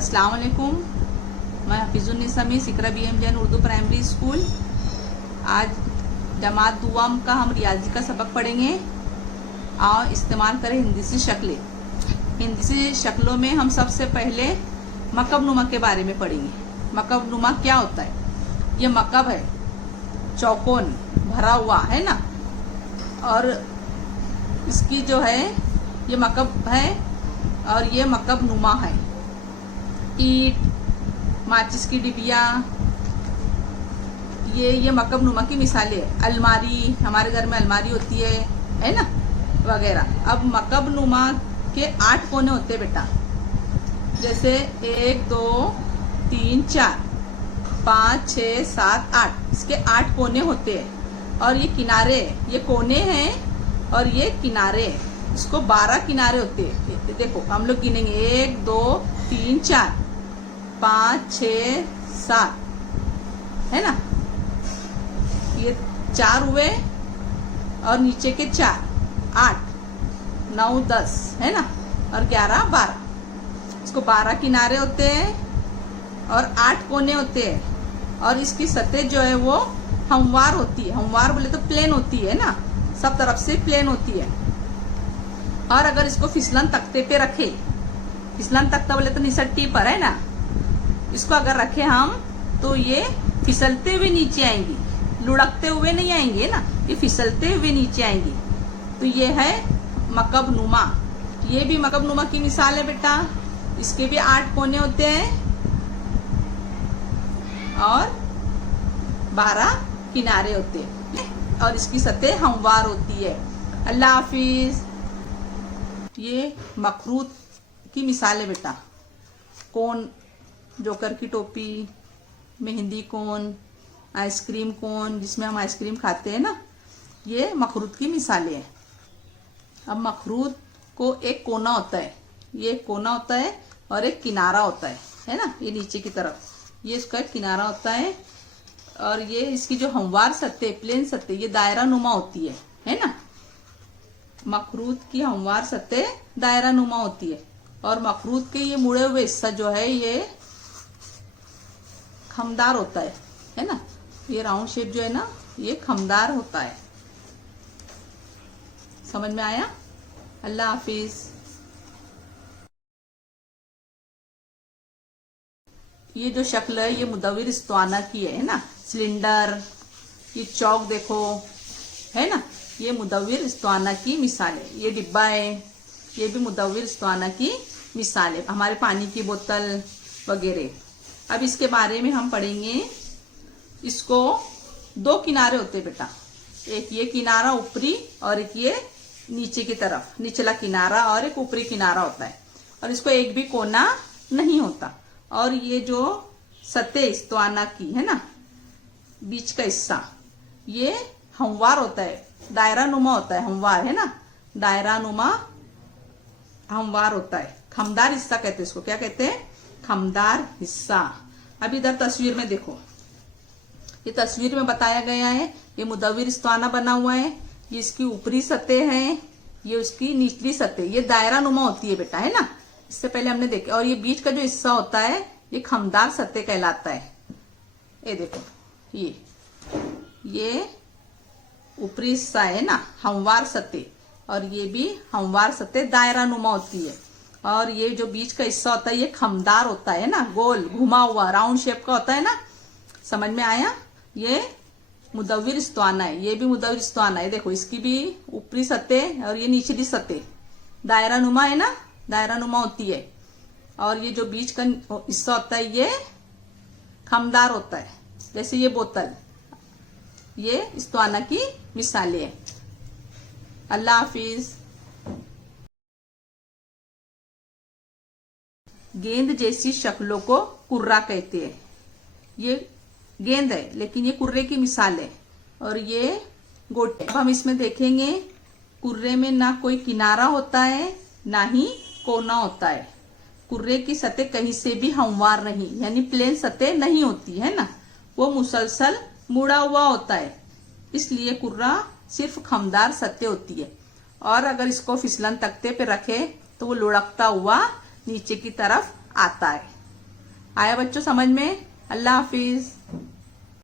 अस्सलाम वालेकुम। मैं हफीजुन्निसा में सिकरा BM Jain Urdu primary school. आज जमात दुआम का हम रियाजी का सबक पढ़ेंगे। आओ इस्तेमाल करें हिंदी सी शक्लें। हिंदी सी शक्लों में हम सबसे पहले मकब नुमा के बारे में पढ़ेंगे। मकब नुमा क्या होता है? ये मकब है, चौकोन भरा हुआ है ना, और इसकी जो है ये मकब है और ये मकब नुमा है। ईट, माचिस की डिबिया, ये मकब नुमा की मिसालें है। अलमारी, हमारे घर में अलमारी होती है ना, वगैरह। अब मकब नुमा के 8 कोने होते हैं बेटा, जैसे 1 2 3 4 5 6 7 8, इसके 8 कोने होते हैं। और ये किनारे, ये कोने हैं और ये किनारे, इसको 12 किनारे होते हैं। देखो हम लोग गिनेंगे 1 2 3 4 5 6 7, है ना, ये 4 हुए और नीचे के 4 8 9 10, है ना, और 11 12, इसको 12 किनारे होते हैं और 8 कोने होते हैं। और इसकी सतह जो है वो हमवार होती है। हमवार बोले तो प्लेन होती है ना, सब तरफ से प्लेन होती है। और अगर इसको फिसलन तख्ते पे रखे, फिसलन तख्ता बोले तो निसट्टी पर, है ना, इसको अगर रखे हम तो ये फिसलते हुए नीचे आएंगी, लुढ़कते हुए नहीं आएंगे ना, ये फिसलते हुए नीचे आएंगी। तो ये है मकब नुमा। ये भी मकब नुमा की मिसाल है बेटा। इसके भी 8 कोने होते हैं और 12 किनारे होते हैं और इसकी सतह हमवार होती है। अल्लाह हाफिज। ये मखरूत की मिसाल है बेटा। कोन, जोकर की टोपी, मेहंदी कोन, आइसक्रीम कोन जिसमें हम आइसक्रीम खाते हैं ना, ये मखरूत की मिसालें हैं। अब मखरूत को एक कोना होता है, ये एक कोना होता है और एक किनारा होता है ना, ये नीचे की तरफ ये इसका एक किनारा होता है। और ये इसकी जो हमवार सतह, प्लेन सतह, ये दायरा नुमा होती है ना। मखरूत की हमवार सतह दायरा नुमा होती है और मखरूत के ये मुड़े हुए हिस्सा जो है ये खमदार होता है ना। ये राउंड शेप जो है ना, ये खमदार होता है। समझ में आया? अल्लाह हाफिज। ये जो शक्ल है ये मुदव्विर इस्त्वाना की है ना। सिलेंडर, ये चौक देखो, है ना, ये मुदव्विर इस्त्वाना की मिसाल है। ये डिब्बा है, ये भी मुदव्विर इस्त्वाना की मिसाल है। हमारे पानी की बोतल वगैरह। अब इसके बारे में हम पढ़ेंगे। इसको 2 किनारे होते हैं बेटा, एक ये किनारा ऊपरी और एक ये नीचे की तरफ, निचला किनारा और एक ऊपरी किनारा होता है। और इसको एक भी कोना नहीं होता। और ये जो सतह इस्त्वाना की है ना, बीच का हिस्सा, ये हमवार होता है, दायरा नुमा होता है। हमवार है ना, दायरा नुमा हमवार होता है। खमदार हिस्सा कहते हैं इसको। क्या कहते हैं? खमदार हिस्सा। अब इधर तस्वीर में देखो, ये तस्वीर में बताया गया है। ये मुदव्विर इस्त्वाना बना हुआ है, ये इसकी ऊपरी सतह है, ये उसकी निचली सतह, ये दायरा नुमा होती है बेटा, है ना। इससे पहले हमने देखा। और ये बीच का जो हिस्सा होता है ये खमदार सतह कहलाता है। ये देखो, ये ऊपरी हिस्सा है ना, हमवार सतह, और ये भी हमवार सतह दायरा नुमा होती है। और ये जो बीच का हिस्सा होता है ये खमदार होता है ना, गोल घुमा हुआ राउंड शेप का होता है ना। समझ में आया? ये मुदव्विर इस्त्वाना है, ये भी मुदव्विर इस्त्वाना है। देखो इसकी भी ऊपरी सतह और ये निचली सतह दायरा नुमा है ना, दायरा नुमा होती है। और ये जो बीच का हिस्सा होता है ये खमदार होता है, जैसे ये बोतल। ये इस्त्वाना की मिसालें है। अल्लाह हाफिज। गेंद जैसी शक्लों को कुर्रा कहते हैं। ये गेंद है लेकिन ये कुर्रे की मिसाल है। और ये गोटे। अब हम इसमें देखेंगे, कुर्रे में ना कोई किनारा होता है ना ही कोना होता है। कुर्रे की सतह कहीं से भी हमवार नहीं, यानी प्लेन सतह नहीं होती है ना, वो मुसलसल मुड़ा हुआ होता है। इसलिए कुर्रा सिर्फ खमदार सतह होती है। और अगर इसको फिसलन तख्ते पे रखे तो वो लुढ़कता हुआ नीचे की तरफ आता है। आया बच्चों समझ में? अल्लाह हाफिज।